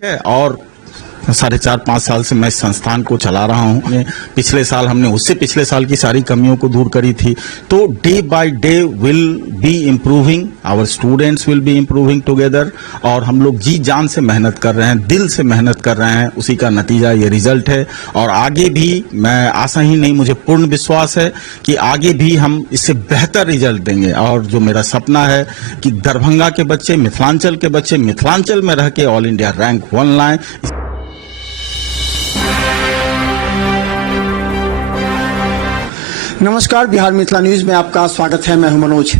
है और 4.5 साल से मैं इस संस्थान को चला रहा हूँ। पिछले साल हमने उससे पिछले साल की सारी कमियों को दूर करी थी। तो day by day will be improving, our students will be improving together. और हम लोग जी जान से मेहनत कर रहे हैं, दिल से मेहनत कर रहे हैं, उसी का नतीजा ये रिजल्ट है। और आगे भी मैं आशा ही नहीं, मुझे पूर्ण विश्वास है कि आगे भी हम इससे बेहतर रिजल्ट देंगे। और जो मेरा सपना है कि दरभंगा के बच्चे, मिथिलांचल के बच्चे मिथिलांचल में रह के ऑल इंडिया रैंक 1 लाएं। नमस्कार, बिहार मिथिला न्यूज में आपका स्वागत है। मैं हूं मनोज।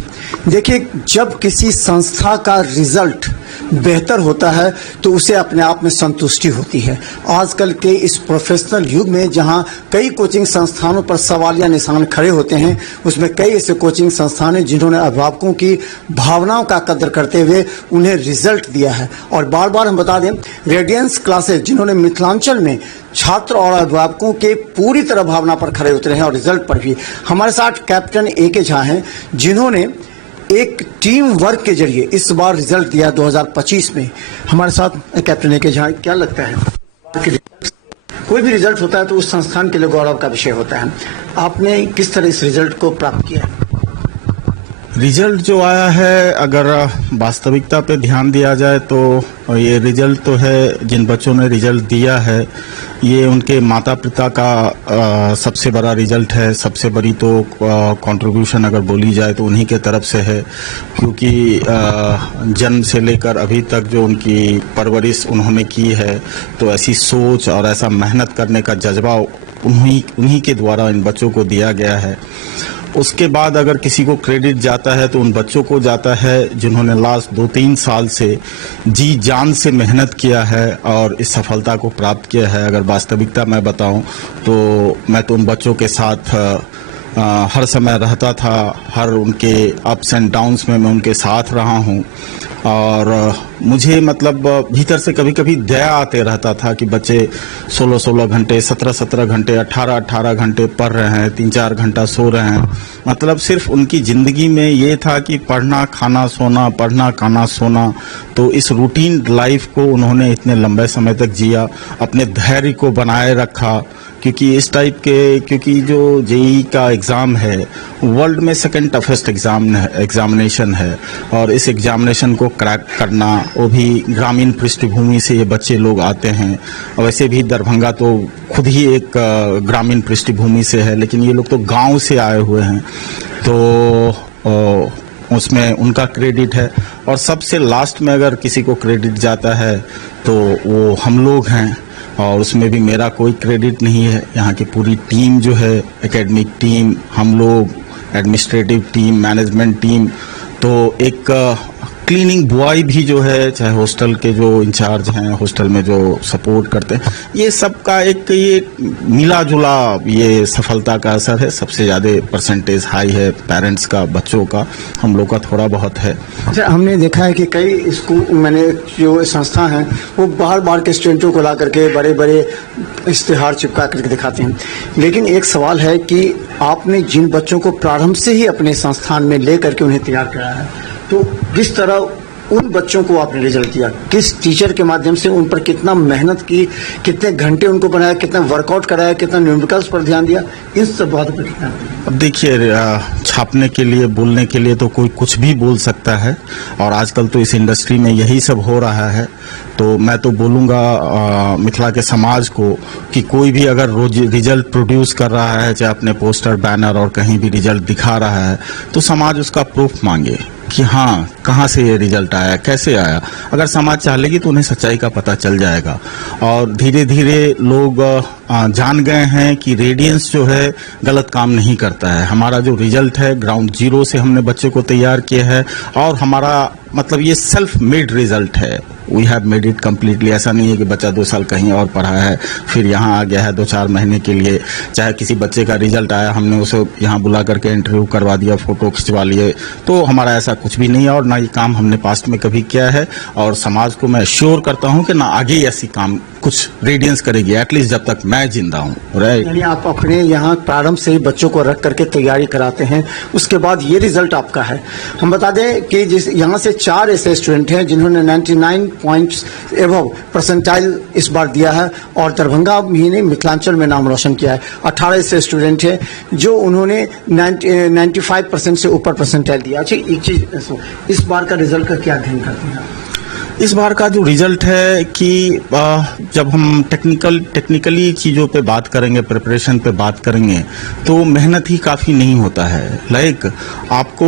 देखिए, जब किसी संस्था का रिजल्ट बेहतर होता है तो उसे अपने आप में संतुष्टि होती है। आजकल के इस प्रोफेशनल युग में जहां कई कोचिंग संस्थानों पर सवालिया निशान खड़े होते हैं, उसमें कई ऐसे कोचिंग संस्थान हैं जिन्होंने अभिभावकों की भावनाओं का कदर करते हुए उन्हें रिजल्ट दिया है। और बार बार हम बता दें, रेडियंस क्लासेस जिन्होंने मिथिलांचल में छात्र और अभिभावकों के पूरी तरह भावना पर खड़े उतरे हैं और रिजल्ट पर भी। हमारे साथ कैप्टन ए.के. झा हैं, जिन्होंने एक टीम वर्क के जरिए इस बार रिजल्ट दिया 2025 में। हमारे साथ कैप्टन ए.के. झा, क्या लगता है कि कोई भी रिजल्ट होता है तो उस संस्थान के लिए गौरव का विषय होता है। आपने किस तरह इस रिजल्ट को प्राप्त किया? रिजल्ट जो आया है, अगर वास्तविकता पे ध्यान दिया जाए तो ये रिजल्ट तो है, जिन बच्चों ने रिजल्ट दिया है ये उनके माता पिता का सबसे बड़ा रिजल्ट है। सबसे बड़ी तो कंट्रीब्यूशन अगर बोली जाए तो उन्हीं के तरफ से है, क्योंकि जन्म से लेकर अभी तक जो उनकी परवरिश उन्होंने की है, तो ऐसी सोच और ऐसा मेहनत करने का जज्बा उन्हीं के द्वारा इन बच्चों को दिया गया है। उसके बाद अगर किसी को क्रेडिट जाता है तो उन बच्चों को जाता है जिन्होंने लास्ट 2-3 साल से जी जान से मेहनत किया है और इस सफलता को प्राप्त किया है। अगर वास्तविकता मैं बताऊं तो मैं तो उन बच्चों के साथ हर समय रहता था, हर उनके अप्स एंड डाउन्स में मैं उनके साथ रहा हूं। और मुझे मतलब भीतर से कभी कभी दया आते रहता था कि बच्चे 16-16 घंटे, 17-17 घंटे, 18-18 घंटे पढ़ रहे हैं, 3-4 घंटा सो रहे हैं। मतलब सिर्फ उनकी ज़िंदगी में ये था कि पढ़ना खाना सोना, पढ़ना खाना सोना। तो इस रूटीन लाइफ को उन्होंने इतने लंबे समय तक जिया, अपने धैर्य को बनाए रखा। क्योंकि इस टाइप के, क्योंकि जो जेईई का एग्ज़ाम है वर्ल्ड में सेकंड टफेस्ट एग्जामिनेशन है, और इस एग्जामिनेशन को क्रैक करना, वो भी ग्रामीण पृष्ठभूमि से ये बच्चे लोग आते हैं। और वैसे भी दरभंगा तो खुद ही एक ग्रामीण पृष्ठभूमि से है, लेकिन ये लोग तो गांव से आए हुए हैं, तो उसमें उनका क्रेडिट है। और सबसे लास्ट में अगर किसी को क्रेडिट जाता है तो वो हम लोग हैं, और उसमें भी मेरा कोई क्रेडिट नहीं है। यहाँ की पूरी टीम जो है, एकेडमिक टीम, हम लोग, एडमिनिस्ट्रेटिव टीम, मैनेजमेंट टीम, तो एक क्लीनिंग बॉय भी जो है, चाहे हॉस्टल के जो इंचार्ज हैं, हॉस्टल में जो सपोर्ट करते हैं, ये सबका एक ये मिला जुला ये सफलता का असर है। सबसे ज़्यादा परसेंटेज हाई है पेरेंट्स का, बच्चों का, हम लोग का थोड़ा बहुत है। अच्छा, हमने देखा है कि कई स्कूल, मैंने जो संस्था हैं वो बाहर बाहर के स्टूडेंटों को ला करके बड़े बड़े इश्तिहार चिपका करके दिखाते हैं, लेकिन एक सवाल है कि आपने जिन बच्चों को प्रारंभ से ही अपने संस्थान में ले करके उन्हें तैयार कराया है, तो किस तरह उन बच्चों को आपने रिजल्ट दिया? किस टीचर के माध्यम से उन पर कितना मेहनत की, कितने घंटे उनको बनाया, कितना वर्कआउट कराया, कितना न्यूमेरिकल्स पर ध्यान दिया, इन सब बातों पर कितना? अब देखिए, छापने के लिए, बोलने के लिए तो कोई कुछ भी बोल सकता है, और आजकल तो इस इंडस्ट्री में यही सब हो रहा है। तो मैं तो बोलूँगा मिथिला के समाज को कि कोई भी अगर रोज रिजल्ट प्रोड्यूस कर रहा है, चाहे अपने पोस्टर, बैनर और कहीं भी रिजल्ट दिखा रहा है, तो समाज उसका प्रूफ मांगे कि हाँ, कहाँ से ये रिजल्ट आया, कैसे आया। अगर समाज चाहेगी तो उन्हें सच्चाई का पता चल जाएगा। और धीरे धीरे लोग जान गए हैं कि रेडियंस जो है गलत काम नहीं करता है। हमारा जो रिजल्ट है ग्राउंड जीरो से हमने बच्चे को तैयार किया है, और हमारा मतलब ये सेल्फ मेड रिजल्ट है। We have made it completely. ऐसा नहीं है कि बच्चा 2 साल कहीं और पढ़ा है फिर यहाँ आ गया है 2-4 महीने के लिए। चाहे किसी बच्चे का रिजल्ट आया, हमने उसे यहाँ बुला करके इंटरव्यू करवा दिया, फोटो खिंचवा लिए, तो हमारा ऐसा कुछ भी नहीं है। और ना ये काम हमने पास्ट में कभी किया है, और समाज को मैं श्योर करता हूँ कि ना आगे ऐसी काम कुछ रेडियंस करेगी, एटलीस्ट जब तक मैं जिंदा हूँ। राइट, यानी आप अपने यहाँ प्रारंभ से ही बच्चों को रख करके तैयारी कराते हैं, उसके बाद ये रिजल्ट आपका है। हम बता दें कि जिस यहाँ से 4 ऐसे स्टूडेंट हैं जिन्होंने 99 पॉइंट्स एबव परसेंटाइल इस बार दिया है और दरभंगा ही ने मिथिलांचल में नाम रोशन किया है। 18 ऐसे स्टूडेंट हैं जो उन्होंने 95% से ऊपर परसेंटाइल दिया। अच्छा, एक चीज, इस बार का रिजल्ट का क्या अध्ययन करते हैं? इस बार का जो रिजल्ट है कि जब हम टेक्निकली चीज़ों पे बात करेंगे, प्रिपरेशन पे बात करेंगे, तो मेहनत ही काफ़ी नहीं होता है। लाइक आपको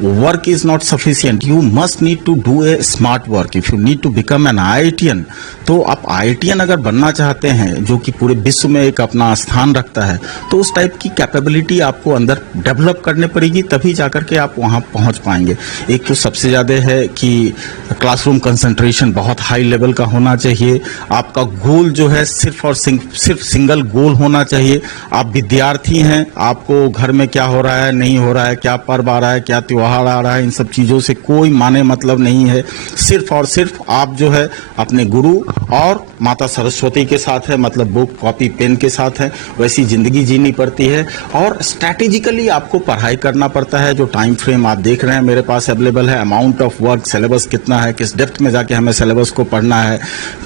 work is not sufficient, you must need to do a smart work. If you need to become an IITian, तो आप IITian अगर बनना चाहते हैं, जो कि पूरे विश्व में एक अपना स्थान रखता है, तो उस टाइप की कैपेबिलिटी आपको अंदर डेवलप करने पड़ेगी, तभी जाकर के आप वहाँ पहुँच पाएंगे। एक तो सबसे ज़्यादा है कि क्लासरूम कंसंट्रेशन बहुत हाई लेवल का होना चाहिए। आपका गोल जो है सिर्फ और सिर्फ सिंगल गोल होना चाहिए। आप विद्यार्थी हैं, आपको घर में क्या हो रहा है, नहीं हो रहा है, क्या पर्व आ रहा है, क्या त्योहार आ रहा है, इन सब चीज़ों से कोई माने मतलब नहीं है। सिर्फ और सिर्फ आप जो है अपने गुरु और माता सरस्वती के साथ है, मतलब बुक कॉपी पेन के साथ है, वैसी जिंदगी जीनी पड़ती है। और स्ट्रैटेजिकली आपको पढ़ाई करना पड़ता है। जो टाइम फ्रेम आप देख रहे हैं मेरे पास अवेलेबल है, अमाउंट ऑफ वर्क, सिलेबस कितना है, किस डेप्थ में जाके हमें सिलेबस को पढ़ना है,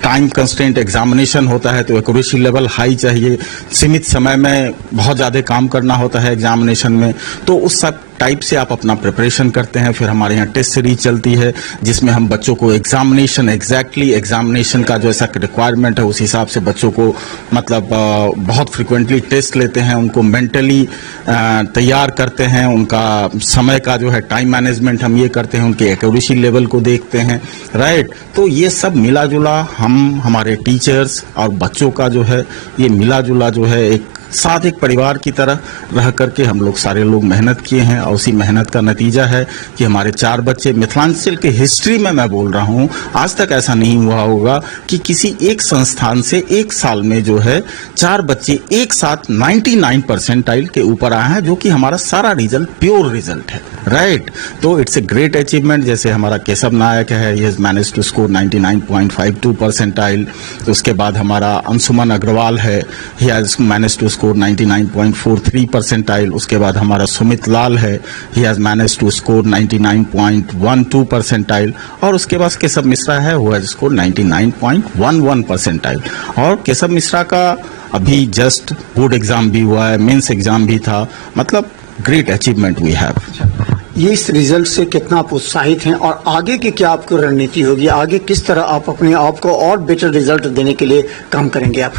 टाइम कंस्ट्रेंट, एग्जामिनेशन होता है तो एक्यूरेसी लेवल हाई चाहिए, सीमित समय में बहुत ज़्यादा काम करना होता है एग्जामिनेशन में। तो उस सब टाइप से आप अपना प्रिपरेशन करते हैं। फिर हमारे यहाँ टेस्ट सीरीज चलती है जिसमें हम बच्चों को एग्जामिनेशन का जो ऐसा रिक्वायरमेंट है उस हिसाब से बच्चों को मतलब बहुत फ्रिक्वेंटली टेस्ट लेते हैं, उनको मेंटली तैयार करते हैं, उनका समय का जो है टाइम मैनेजमेंट हम ये करते हैं, उनके एक्यूरेसी लेवल को देखते हैं, राइट। तो ये सब मिला जुला हम हमारे टीचर्स और बच्चों का जो है ये मिला जुला जो है एक साथ एक परिवार की तरह रह करके हम लोग सारे लोग मेहनत किए हैं। और उसी मेहनत का नतीजा है कि हमारे 4 बच्चे, मिथिलांचल के हिस्ट्री में मैं बोल रहा हूँ, आज तक ऐसा नहीं हुआ होगा कि किसी एक संस्थान से एक साल में जो है 4 बच्चे एक साथ 99 परसेंटाइल के ऊपर आए हैं, जो कि हमारा सारा रिजल्ट प्योर रिजल्ट है, राइट। तो इट्स ए ग्रेट अचीवमेंट। जैसे हमारा केशव नायक है, he has manage to score 99.52 percentile. तो उसके बाद हमारा अंशुमन अग्रवाल है, he has manage to score 99.43 percentile. उसके बाद हमारा सुमित लाल है, he has manage to score 99.12 percentile. और उसके बाद केशव मिश्रा है, हु हैज स्कोर 99.11 परसेंटाइल। और केशव मिश्रा का अभी जस्ट बोर्ड एग्जाम भी हुआ है, मेंस एग्जाम भी था, मतलब ग्रेट अचीवमेंट वी हैव। ये इस रिजल्ट से कितना आप उत्साहित हैं और आगे की क्या आपकी रणनीति होगी? आगे किस तरह आप अपने आप को और बेटर रिजल्ट देने के लिए काम करेंगे आप?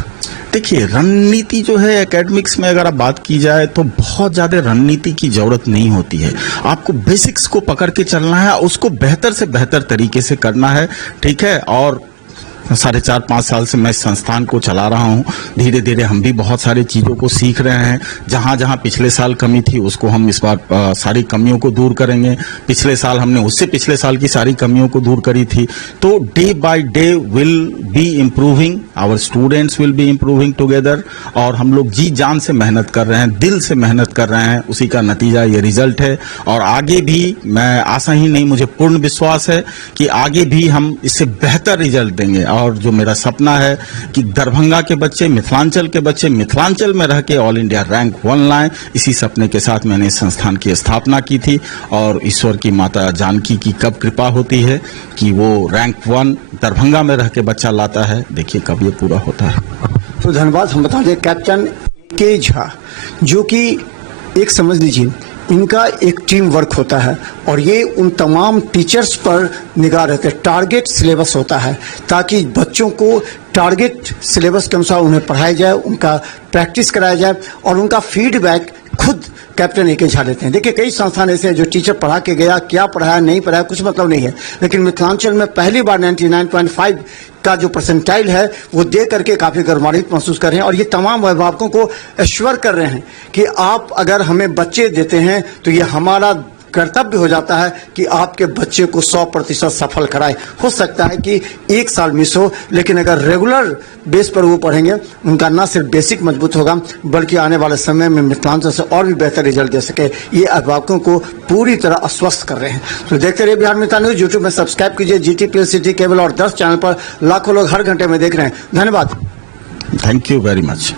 देखिए, रणनीति जो है एकेडमिक्स में अगर आप बात की जाए तो बहुत ज़्यादा रणनीति की ज़रूरत नहीं होती है। आपको बेसिक्स को पकड़ के चलना है, उसको बेहतर से बेहतर तरीके से करना है, ठीक है। और 4.5-5 साल से मैं इस संस्थान को चला रहा हूँ। धीरे धीरे हम भी बहुत सारी चीज़ों को सीख रहे हैं। जहाँ जहाँ पिछले साल कमी थी उसको हम इस बार सारी कमियों को दूर करेंगे। पिछले साल हमने उससे पिछले साल की सारी कमियों को दूर करी थी। तो day by day will be improving, our students will be improving together. और हम लोग जी जान से मेहनत कर रहे हैं, दिल से मेहनत कर रहे हैं, उसी का नतीजा ये रिजल्ट है। और आगे भी मैं आशा ही नहीं, मुझे पूर्ण विश्वास है कि आगे भी हम इससे बेहतर रिजल्ट देंगे। और जो मेरा सपना है कि दरभंगा के बच्चे, मिथिलांचल के बच्चे मिथिलांचल में रह के ऑल इंडिया रैंक 1 लाएं, इसी सपने के साथ मैंने इस संस्थान की स्थापना की थी। और ईश्वर की माता जानकी की कब कृपा होती है कि वो रैंक 1 दरभंगा में रह के बच्चा लाता है, देखिए कब ये पूरा होता है। तो धन्यवाद। हम बता दें कैप्टन के झा, जो कि एक समझ लीजिए इनका एक टीम वर्क होता है और ये उन तमाम टीचर्स पर निगाह रहते हैं। टारगेट सिलेबस होता है ताकि बच्चों को टारगेट सिलेबस के अनुसार उन्हें पढ़ाया जाए, उनका प्रैक्टिस कराया जाए और उनका फीडबैक खुद कैप्टन ए के झा लेते हैं। देखिए, कई संस्थान ऐसे हैं जो टीचर पढ़ा के गया, क्या पढ़ाया नहीं पढ़ाया कुछ मतलब नहीं है, लेकिन मिथिलांचल में पहली बार 99.5 का जो परसेंटाइल है वो दे करके काफ़ी गर्वान्वित महसूस कर रहे हैं। और ये तमाम अभिभावकों को एश्योर कर रहे हैं कि आप अगर हमें बच्चे देते हैं तो ये हमारा कर्तव्य हो जाता है कि आपके बच्चे को 100% सफल कराए। हो सकता है कि एक साल मिस हो, लेकिन अगर रेगुलर बेस पर वो पढ़ेंगे, उनका ना सिर्फ बेसिक मजबूत होगा बल्कि आने वाले समय में मिथिलांचल से और भी बेहतर रिजल्ट दे सके। ये अभिभावकों को पूरी तरह आश्वस्त कर रहे हैं। तो देखते रहिए बिहार मिथिला न्यूज। यूट्यूब में सब्सक्राइब कीजिए, GTPL सिटी केबल और 10 चैनल पर लाखों लोग हर घंटे में देख रहे हैं। धन्यवाद। Thank you very much.